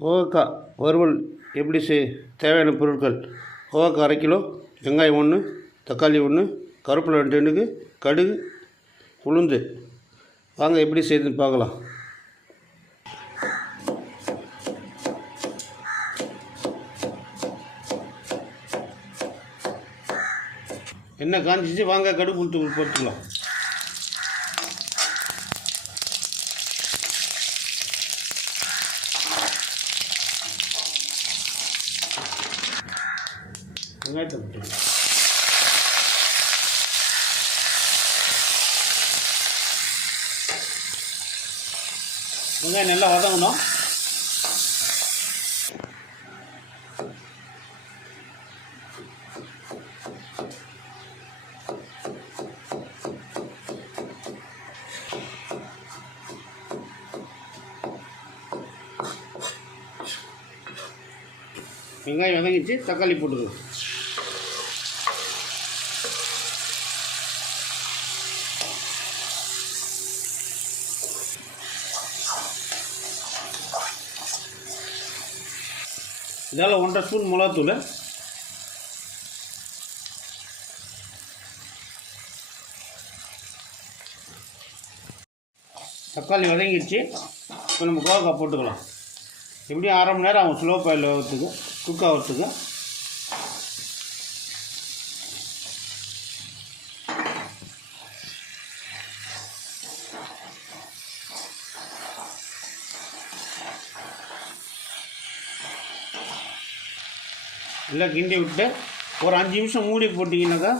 கோவக்காய் வறுவல் எப்படி தேவையான பொருட்கள்: கோவக்காய் 1/2 கிலோ, வெங்காயம் 1, தக்காளி 1, கருவேப்பிலை 2 துண்டு, கடுகு, உளுந்து. வாங்க எப்படி செய்யுதுன்னு பார்க்கலாம். எண்ணெய் காஞ்சிச்சு, வாங்க கடுகு உளுந்து போட்டுக்கலாம். வெங்காயத்தை போட்டுக்கலாம். வெங்காயம் நல்லா வதங்கணும். வெங்காயம் வதங்கிச்சு, தக்காளி போட்டுருவோம். இதால் 1.5 ஸ்பூன் மிளகாத்தூள், தக்காளி வதங்கிடுச்சு. இப்போ நம்ம கோவக்காய் போட்டுக்கலாம். எப்படியும் 1/2 மணி நேரம் ஆகும் ஸ்லோ பாயில் ஆகிறதுக்கு, குக் ஆகிறதுக்கு. எல்லாம் கிண்டி விட்டு ஒரு 5 நிமிஷம் மூடி போட்டிங்கனாக்கா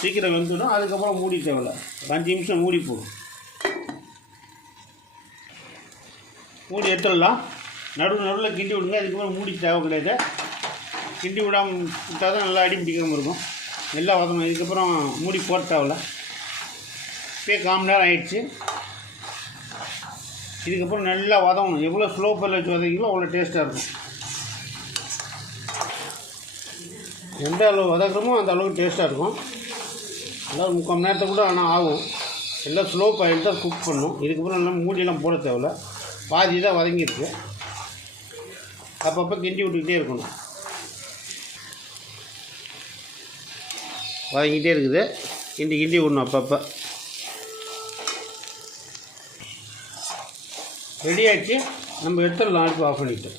சீக்கிரம் வெந்துடும். அதுக்கப்புறம் மூடி தேவையில்ல, ஒரு 5 நிமிஷம் மூடி போடும். மூடி எடுத்துடலாம். நடுவில் கிண்டி விடுங்க. அதுக்கப்புறம் மூடி தேவை கிடையாது. கிண்டி விடாமல் விட்டால் தான் நல்லா அடி பிடிக்காமல் இருக்கும். நல்லா வதணும். இதுக்கப்புறம் மூடி போட தேவையில்ல. இப்போயே 1/4 மணி நேரம் ஆகிடுச்சு. இதுக்கப்புறம் நல்லா வதங்கணும். எவ்வளோ ஸ்லோ பாயில் வச்சு வதங்கிங்களோ அவ்வளோ டேஸ்ட்டாக இருக்கும். எந்த அளவு வதக்குறோமோ அந்த அளவுக்கு டேஸ்ட்டாக இருக்கும். எல்லாம் 3/4 மணி நேரத்தை கூட ஆனால் ஆகும். எல்லாம் ஸ்லோ பாயில் தான் குக் பண்ணணும். இதுக்கப்புறம் நல்லா மூடியெல்லாம் போட தேவையில்ல. பாதி தான் வதங்கியிருக்கு. அப்பப்போ கிண்டி விட்டுக்கிட்டே இருக்கணும். வதங்கிட்டே இருக்குது. கிண்டி விடணும் அப்பப்போ. ரெடி ஆகிடுச்சு. நம்ம எடுத்துடலாம். அடுப்பு ஆஃப் பண்ணிவிட்டு